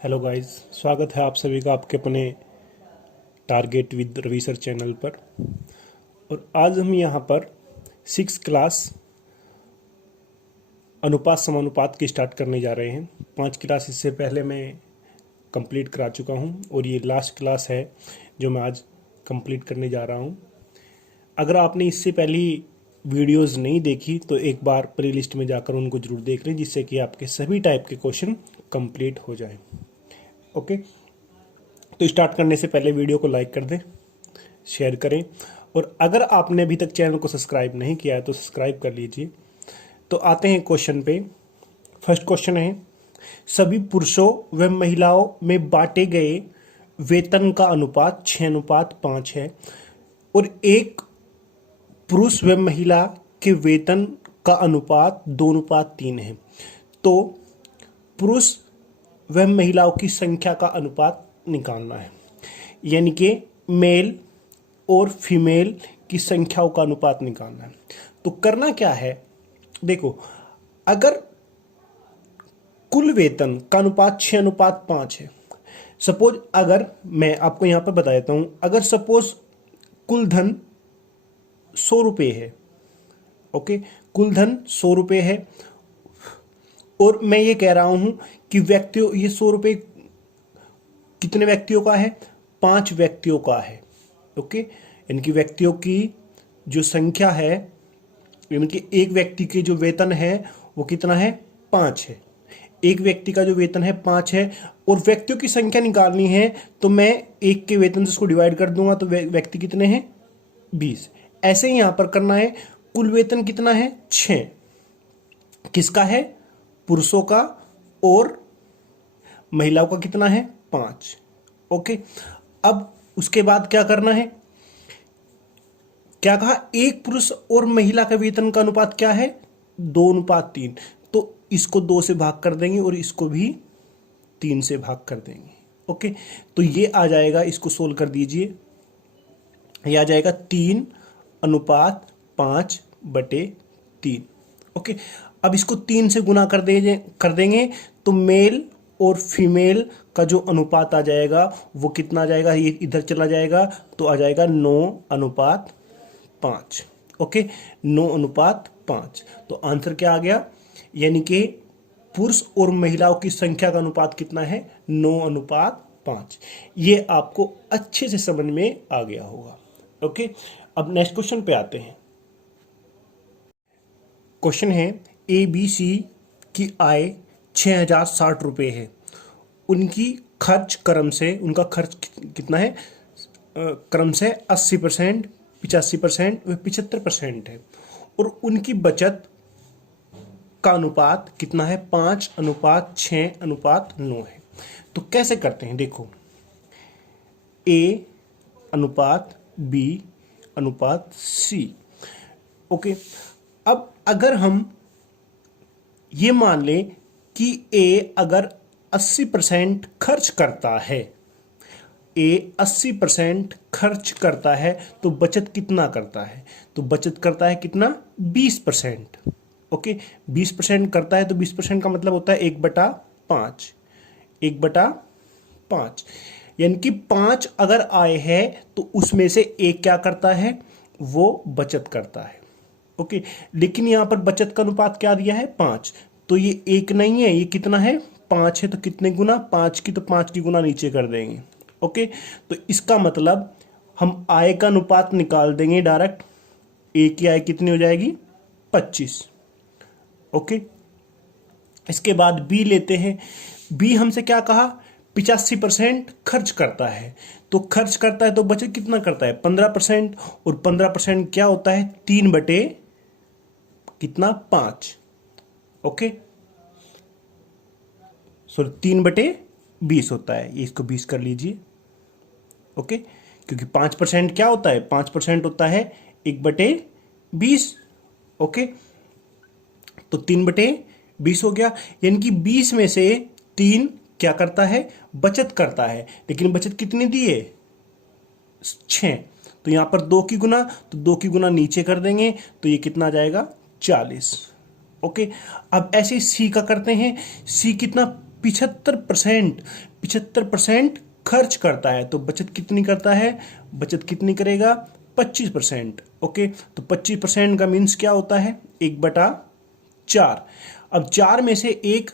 Hello guys, स्वागत है आप सभी का आपके अपने target with Ravi sir channel पर। और आज हम यहाँ पर 6 क्लास अनुपात समानुपात की स्टार्ट करने जा रहे हैं। 5 क्लास इससे पहले मैं कंप्लीट करा चुका हूँ और ये लास्ट क्लास है जो मैं आज कंप्लीट करने जा रहा हूँ। अगर आपने इससे पहली वीडियोस नहीं देखी तो एक बार प्लेलिस्ट में जाकर उनको जरूर देख लें, जिससे कि आपके सभी टाइप के क्वेश्चन कंप्लीट हो जाएं। ओके, तो स्टार्ट करने से पहले वीडियो को लाइक कर दें, शेयर करें, और अगर आपने अभी तक चैनल को सब्सक्राइब नहीं किया है तो सब्सक्राइब कर लीजिए। तो आते हैं क्वेश्चन पे। फर्स्ट क्वेश्चन है, सभी पुरुषों व महिलाओं में बांटे गए वेतन का अनुपात 6:5 है और एक पुरुष व महिला के वेतन का अनुपात 2:3 है। तो पुरुष व महिलाओं की संख्या का अनुपात निकालना है, यानी कि मेल और फीमेल की संख्याओं का अनुपात निकालना है। तो करना क्या है, देखो, अगर कुल वेतन का अनुपात 6:5 है, सपोज, अगर मैं आपको यहां पर बता देता हूं, अगर सपोज कुल धन 100 रुपये है, ओके, कुल धन 100 रुपये है और मैं ये कह रहा हूं कि व्यक्तियों, ये 100 रुपये कितने व्यक्तियों का है? 5 व्यक्तियों का है। ओके, इनकी व्यक्तियों की जो संख्या है, यानी कि एक व्यक्ति के जो वेतन है वो कितना है? 5 है। एक व्यक्ति का जो वेतन है 5 है और व्यक्तियों की संख्या निकालनी है, तो मैं एक के वेतन से उसको डिवाइड कर दूंगा, तो व्यक्ति कितने हैं? 20। ऐसे ही यहां पर करना है। कुल वेतन कितना है? 6। किसका है? पुरुषों का। और महिलाओं का कितना है? 5। ओके, अब उसके बाद क्या करना है? क्या कहा? एक पुरुष और महिला का वेतन का अनुपात क्या है? 2:3। तो इसको 2 से भाग कर देंगे और इसको भी 3 से भाग कर देंगे। ओके, तो ये आ जाएगा, इसको सोल्व कर दीजिए, ये आ जाएगा 3:5/3। ओके, अब इसको 3 से गुना कर देंगे तो मेल और फीमेल का जो अनुपात आ जाएगा वो कितना आ जाएगा? ये इधर चला जाएगा तो आ जाएगा 9:5। ओके, 9:5। तो आंसर क्या आ गया? यानी कि पुरुष और महिलाओं की संख्या का अनुपात कितना है? 9:5। ये आपको अच्छे से समझ में आ गया होगा। ओके, अब नेक्स्ट क्वेश्चन पे आते हैं। क्वेश्चन है, ABC की आय 6,060 रुपये है। उनकी खर्च क्रम से, उनका खर्च कितना है? क्रम से 80%, 85% व 75% है। और उनकी बचत का अनुपात कितना है? 5:6:9 है। तो कैसे करते हैं? देखो, A:B:C। ओके, अब अगर हम ये मान लें कि A अगर 80% खर्च करता है, A 80% खर्च करता है, तो बचत कितना करता है? तो बचत करता है कितना? 20%। ओके, 20% करता है तो 20% का मतलब होता है 1/5। 1/5, यानी कि 5 अगर आय है तो उसमें से एक क्या करता है? वो बचत करता है। ओके, लेकिन यहां पर बचत का अनुपात क्या दिया है? 5। तो ये 1 नहीं है, ये कितना है? 5 है। तो कितने गुना? 5 की, तो 5 की गुना नीचे कर देंगे। ओके, तो इसका मतलब हम आय का अनुपात निकाल देंगे डायरेक्ट। ए की आय कितनी हो जाएगी? 25। ओके, इसके बाद बी लेते हैं। बी हमसे क्या कहा? 85% खर्च करता है। तो खर्च करता है तो बचत कितना करता है? 15%। और 15% क्या होता है? 3/5। ओके, सॉरी, 3/20 होता है। ये इसको 20 कर लीजिए। ओके, क्योंकि 5% क्या होता है? 5% होता है 1/20। ओके, तो 3/20 हो गया, यानी कि 20 में से 3 क्या करता है? बचत करता है। लेकिन बचत कितनी दी है? 6। तो यहां पर 2 की गुना, तो 2 की गुना नीचे कर देंगे, तो ये कितना आ जाएगा? 40। ओके, अब ऐसे सी का करते हैं। सी कितना? 75%, 75% खर्च करता है, तो बचत कितनी करता है, बचत कितनी करेगा, 25%। ओके, तो 25% का मीन्स क्या होता है, 1/4। अब 4 में से एक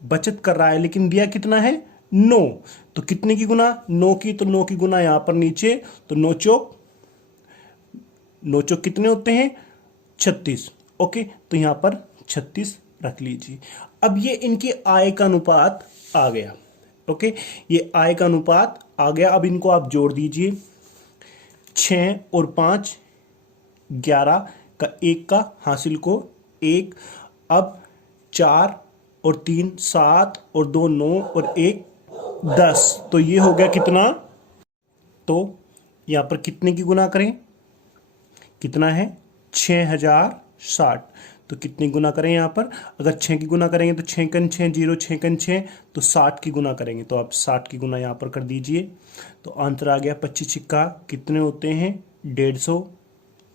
बचत कर रहा है, लेकिन दिया कितना है, 9, तो कितने की गुना, 9 की, तो 9 की गुना यहां पर नीचे, तो 9 चौक, 9 चौक कितने होते हैं, 36। ओके, तो यहां पर 36 रख लीजिए। अब ये इनकी आय का अनुपात आ गया। ओके, ये आय का अनुपात आ गया। अब इनको आप जोड़ दीजिए, 6 और 5 11 का 1 का हासिल को 1। अब 4 और 3 7 और 2 9 और 1 10, तो ये हो गया कितना, तो यहां पर कितने की गुना करें, कितना है, 6060। तो कितनी गुना करें यहां पर, अगर 6 की गुना करेंगे तो 6 कन 6 0, 6 कन 6, तो 60 की गुना करेंगे, तो आप 60 की गुना यहां पर कर दीजिए। तो आंसर आ गया 25 छिक्का कितने होते हैं, 150।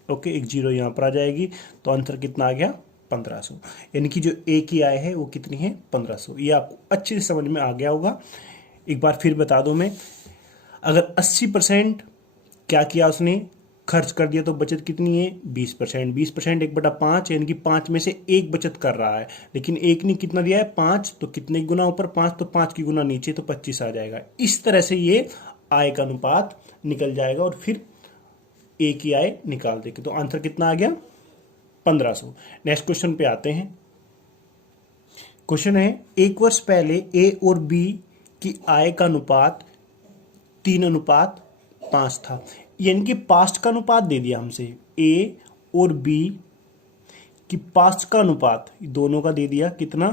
ओके, एक जीरो यहां पर आ जाएगी, तो आंसर कितना आ गया, 1500। यानी कि जो ए की आय है वो कितनी है, 1500। ये आपको अच्छे से समझ में आ गया होगा। एक बार फिर बता दो मैं, अगर 80% क्या किया उसने, खर्च कर दिया, तो बचत कितनी है, 20%। 20% 1/5, यानी कि 5 में से एक बचत कर रहा है, लेकिन एक ने कितना दिया है, 5, तो कितने गुना ऊपर 5, तो 5 की गुना नीचे, तो 25 आ जाएगा। इस तरह से ये आय का अनुपात निकल जाएगा और फिर ए की आय निकाल देंगे। तो आंसर कितना आ गया, 1500। नेक्स्ट क्वेश्चन पे आते हैं। क्वेश्चन है, एक वर्ष पहले ए और बी की आय का अनुपात 3:5 था। यानी कि पास्ट का अनुपात दे दिया हमसे, ए और बी की पास्ट का अनुपात दोनों का दे दिया, कितना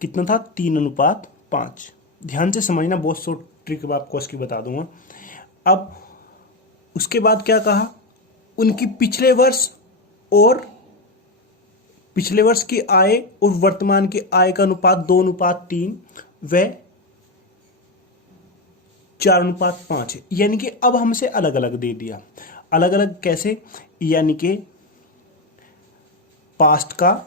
कितना था, 3:5। ध्यान से समझना, बहुत शॉर्ट ट्रिक आपको उसकी बता दूंगा। अब उसके बाद क्या कहा, उनकी पिछले वर्ष की आय और वर्तमान की आय का अनुपात 2:3 व 4:5 है। यानी कि अब हमसे अलग अलग दे दिया। अलग अलग कैसे, यानी कि पास्ट का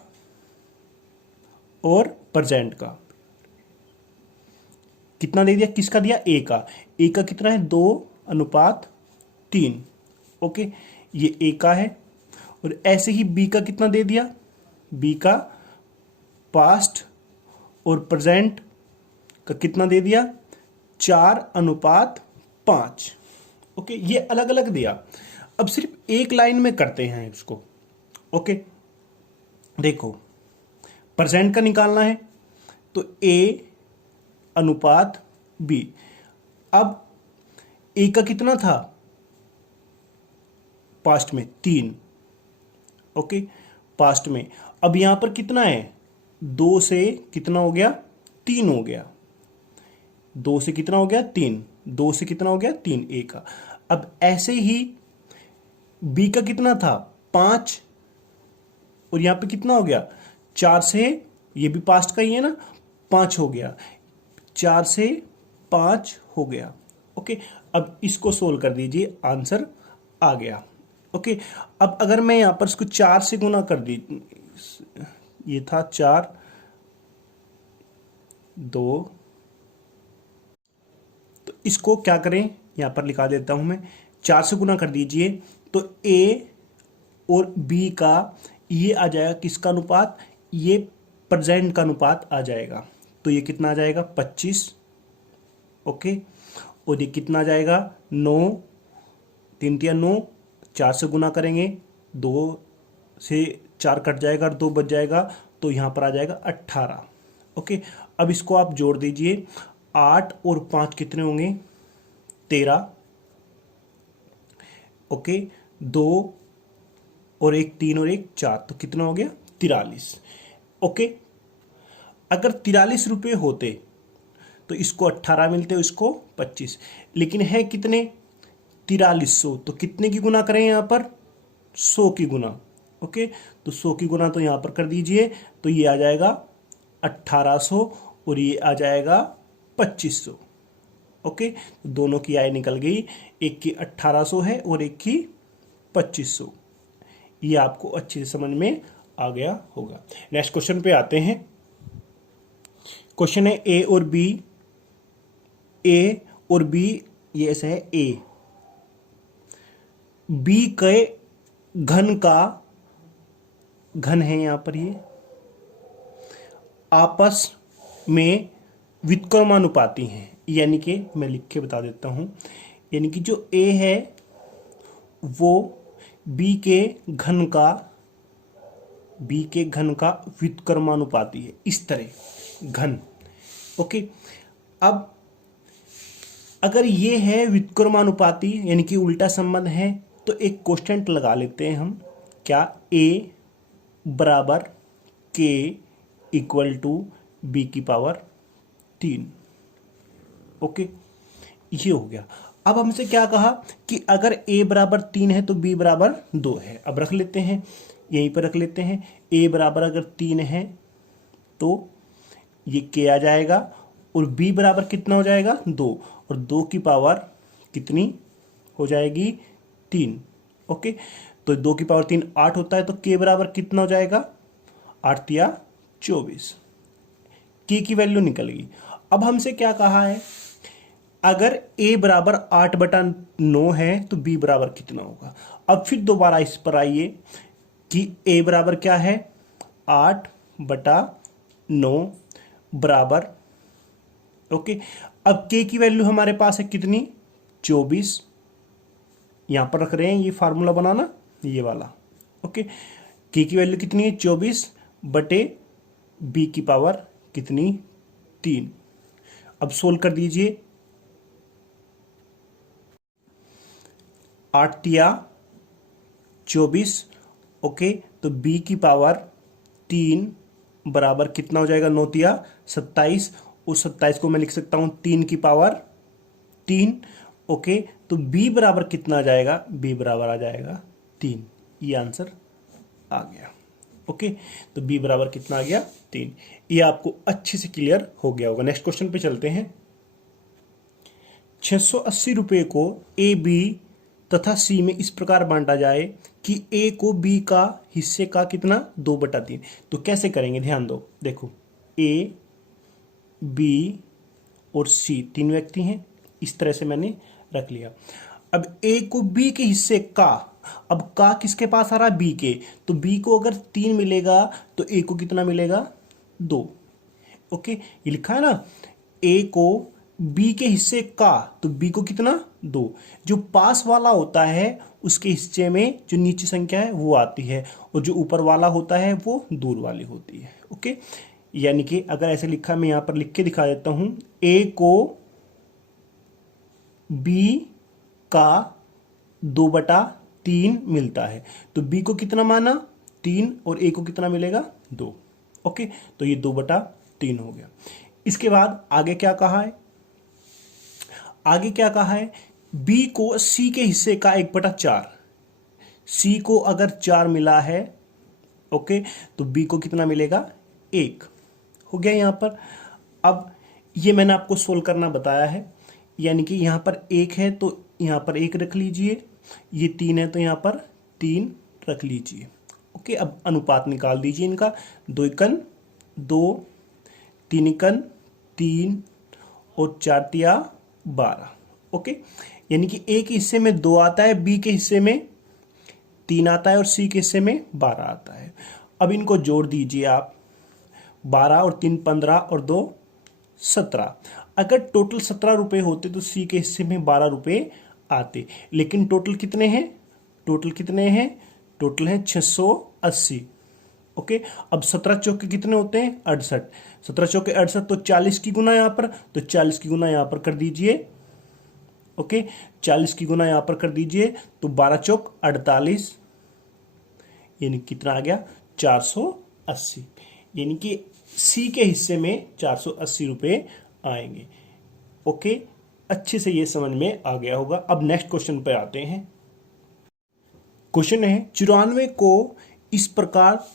और प्रेजेंट का। कितना दे दिया, किसका दिया, ए का। ए का कितना है, 2:3। ओके, ये ए का है। और ऐसे ही बी का कितना दे दिया, बी का पास्ट और प्रेजेंट का कितना दे दिया, 4:5। ओके, ये अलग अलग दिया। अब सिर्फ एक लाइन में करते हैं इसको। ओके, देखो, प्रेजेंट का निकालना है, तो ए अनुपात बी। अब ए का कितना था पास्ट में, 3। ओके, पास्ट में। अब यहां पर कितना है, 2 से कितना हो गया, 3 हो गया। 2 से कितना हो गया, 3। 2 से कितना हो गया, 3, ए का। अब ऐसे ही बी का कितना था, 5, और यहां पे कितना हो गया, 4 से, ये भी पास्ट का ही है ना, 5 हो गया। 4 से 5 हो गया। ओके, अब इसको सोल्व कर दीजिए, आंसर आ गया। ओके, अब अगर मैं यहां पर इसको 4 से गुना कर दी, ये था 4 2, तो इसको क्या करें, यहां पर लिखा देता हूं मैं, 4 से गुना कर दीजिए, तो ए और बी का ये आ जाएगा किसका अनुपात, ये प्रेजेंट का अनुपात आ जाएगा। तो ये कितना आ जाएगा, 25। ओके, और ये कितना आ जाएगा, 9, 3 × 9, 4 से गुना करेंगे, 2 से 4 कट जाएगा और 2 बच जाएगा, तो यहां पर आ जाएगा 18। ओके, अब इसको आप जोड़ दीजिए, 8 और 5 कितने होंगे, 13। ओके, 2 और 1 3 और 1 4, तो कितना हो गया, 43। ओके, अगर 43 रुपये होते तो इसको 18 मिलते, इसको 25, लेकिन है कितने, 4300। तो कितने की गुना करें यहां पर, 100 की गुना। ओके, तो 100 की गुना तो यहां पर कर दीजिए, तो ये आ जाएगा 1800 और ये आ जाएगा 2500। ओके, तो दोनों की आय निकल गई, एक की 1800 है और एक की 2500। ये आपको अच्छे से समझ में आ गया होगा। नेक्स्ट क्वेश्चन पे आते हैं। क्वेश्चन है ए और बी, ए और बी, ये ऐसा है ए, बी के घन का, घन है यहां पर, ये आपस में व्युत्क्रमानुपाती हैं। यानी कि मैं लिख के बता देता हूं, यानी कि जो ए है वो बी के घन का, बी के घन का व्युत्क्रमानुपाती है, इस तरह घन। ओके, अब अगर ये है व्युत्क्रमानुपाती यानी कि उल्टा संबंध है, तो एक कांस्टेंट लगा लेते हैं हम, क्या, ए बराबर के इक्वल टू बी की पावर 3। ओके, ये हो गया। अब हमसे क्या कहा कि अगर a बराबर 3 है तो b बराबर 2 है। अब रख लेते हैं, यहीं पर रख लेते हैं, a बराबर अगर 3 है तो ये k आ जाएगा, और b बराबर कितना हो जाएगा, 2, और 2 की पावर कितनी हो जाएगी, 3। ओके, तो 2 की पावर 3 8 होता है, तो k बराबर कितना हो जाएगा, 8 तिया 24, k की वैल्यू निकल गई। अब हमसे क्या कहा है, अगर a बराबर 8/9 है तो b बराबर कितना होगा। अब फिर दोबारा इस पर आइए कि a बराबर क्या है, 8/9 बराबर, ओके, अब k की वैल्यू हमारे पास है कितनी, 24, यहां पर रख रहे हैं, ये फार्मूला बनाना, ये वाला। ओके, k की वैल्यू कितनी है, 24 बटे b की पावर कितनी, 3। अब सोल्व कर दीजिए, 8 तिया 24, ओके, तो b की पावर 3 बराबर कितना हो जाएगा, 9 तिया 27, उस 27 को मैं लिख सकता हूं 3 की पावर 3। ओके, तो b बराबर कितना आ जाएगा, b बराबर आ जाएगा 3। ये आंसर आ गया। ओके, तो b बराबर कितना आ गया, 3। ये आपको अच्छे से क्लियर हो गया होगा। नेक्स्ट क्वेश्चन पे चलते हैं। 680 रुपये को ए, बी तथा सी में इस प्रकार बांटा जाए कि ए को बी का हिस्से का कितना, 2/3। तो कैसे करेंगे, ध्यान दो, देखो, ए, बी और सी 3 व्यक्ति हैं, इस तरह से मैंने रख लिया। अब ए को बी के हिस्से का, अब का किसके पास आ रहा है, बी के, तो बी को अगर 3 मिलेगा तो ए को कितना मिलेगा, 2। ओके, ये लिखा है ना, ए को बी के हिस्से का, तो बी को कितना, 2। जो पास वाला होता है उसके हिस्से में जो नीचे संख्या है वो आती है, और जो ऊपर वाला होता है वो दूर वाली होती है। ओके, यानी कि अगर ऐसे लिखा, मैं यहां पर लिख के दिखा देता हूं, ए को बी का 2/3 मिलता है, तो बी को कितना माना, 3, और ए को कितना मिलेगा, 2। ओके, तो ये 2/3 हो गया। इसके बाद आगे क्या कहा है, आगे क्या कहा है, बी को सी के हिस्से का 1/4, सी को अगर 4 मिला है, ओके, तो बी को कितना मिलेगा, 1। हो गया यहां पर। अब ये मैंने आपको सोल्व करना बताया है, यानी कि यहां पर 1 है तो यहां पर 1 रख लीजिए, ये 3 है तो यहां पर 3 रख लीजिए। ओके, अब अनुपात निकाल दीजिए इनका, 2 एकन 2, 3 एकन 3, और 4 तिया 12। ओके, यानी कि ए के हिस्से में 2 आता है, बी के हिस्से में 3 आता है, और सी के हिस्से में 12 आता है। अब इनको जोड़ दीजिए आप, 12 और 3 15, और 2 17। अगर टोटल 17 रुपए होते तो सी के हिस्से में 12 रुपए आते, लेकिन टोटल कितने हैं, टोटल कितने हैं, टोटल है 680। ओके, अब 17 चौके कितने होते हैं, 68, 17 चौके 68, तो 40 की गुना यहां पर, तो 40 की गुना यहां पर कर दीजिए। ओके, 40 की गुना यहां पर कर दीजिए, तो 12 चौक 48, यानी कितना आ गया, 480। यानी कि सी के हिस्से में 480 रुपए आएंगे। ओके, अच्छे से ये समझ में आ गया होगा। अब नेक्स्ट क्वेश्चन पे आते हैं। क्वेश्चन है 94 को इस प्रकार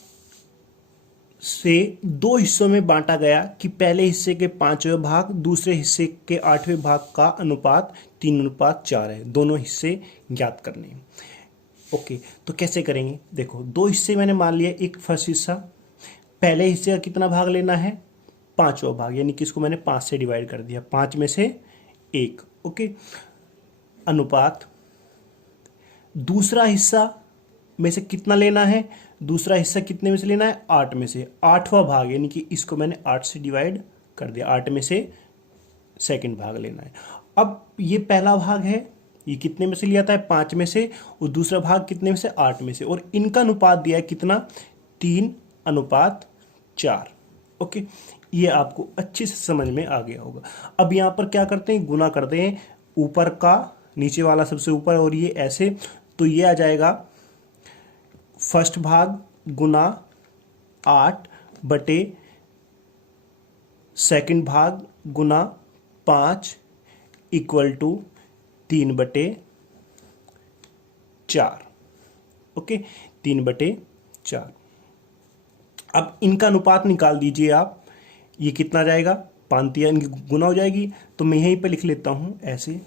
से 2 हिस्सों में बांटा गया कि पहले हिस्से के 5वें भाग, दूसरे हिस्से के 8वें भाग का अनुपात 3:4 है। दोनों हिस्से ज्ञात करने हैं। ओके, तो कैसे करेंगे, देखो, 2 हिस्से मैंने मान लिया, एक फर्स्ट हिस्सा, पहले हिस्से का कितना भाग लेना है, पांचवा भाग, यानी कि इसको मैंने 5 से डिवाइड कर दिया, 5 में से 1। ओके, अनुपात दूसरा हिस्सा में से कितना लेना है, दूसरा हिस्सा कितने में से लेना है, 8 में से, 8वां भाग, यानी कि इसको मैंने 8 से डिवाइड कर दिया, 8 में से सेकंड भाग लेना है। अब ये पहला भाग है, ये कितने में से लिया था, 5 में से, और दूसरा भाग कितने में से, 8 में से, और इनका अनुपात दिया है कितना, 3:4। ओके, ये आपको अच्छे से समझ में आ गया होगा। अब यहाँ पर क्या करते हैं, गुना करते हैं, ऊपर का नीचे वाला सबसे ऊपर, और ये ऐसे, तो ये आ जाएगा फर्स्ट भाग गुना 8 बटे सेकंड भाग गुना 5 इक्वल टू 3/4। ओके, 3/4। अब इनका अनुपात निकाल दीजिए आप, ये कितना जाएगा, 5 इनकी गुना हो जाएगी, तो मैं यहीं पे लिख लेता हूं ऐसे।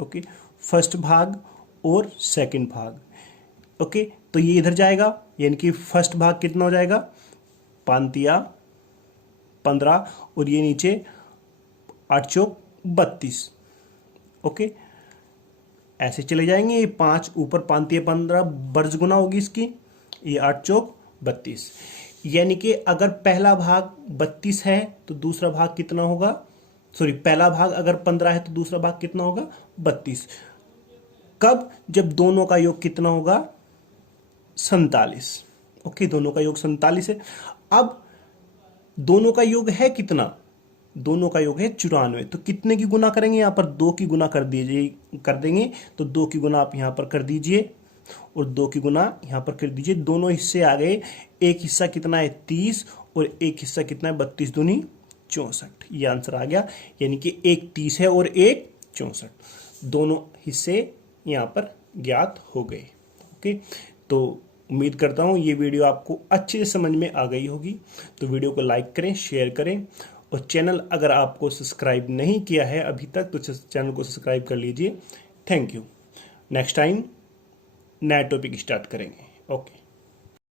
ओके, फर्स्ट भाग और सेकंड भाग। ओके, तो ये इधर जाएगा, यानी कि फर्स्ट भाग कितना हो जाएगा, 5×15, और ये नीचे 8×32। ओके, ऐसे चले जाएंगे, ये 5 ऊपर 5×15 बर्ज गुना होगी इसकी, ये 8×32। यानी कि अगर पहला भाग 32 है तो दूसरा भाग कितना होगा, सॉरी, पहला भाग अगर 15 है तो दूसरा भाग कितना होगा, 32। कब, जब दोनों का योग कितना होगा, 47। ओके, दोनों का योग 47 है। अब दोनों का योग है कितना, दोनों का योग है 94, तो कितने की गुना करेंगे, यहाँ पर 2 की गुना कर देंगे, तो 2 की गुना आप यहाँ पर कर दीजिए, और 2 की गुना यहाँ पर कर दीजिए। दोनों हिस्से आ गए, एक हिस्सा कितना है 30, और एक हिस्सा कितना है 32 दूनी 64, ये आंसर आ गया। यानी कि एक 30 है और एक 64, दोनों हिस्से यहाँ पर ज्ञात हो गए। ओके, तो उम्मीद करता हूँ ये वीडियो आपको अच्छे से समझ में आ गई होगी। तो वीडियो को लाइक करें, शेयर करें, और चैनल अगर आपको सब्सक्राइब नहीं किया है अभी तक तो चैनल को सब्सक्राइब कर लीजिए। Thank you. नेक्स्ट टाइम नया टॉपिक स्टार्ट करेंगे। ओके।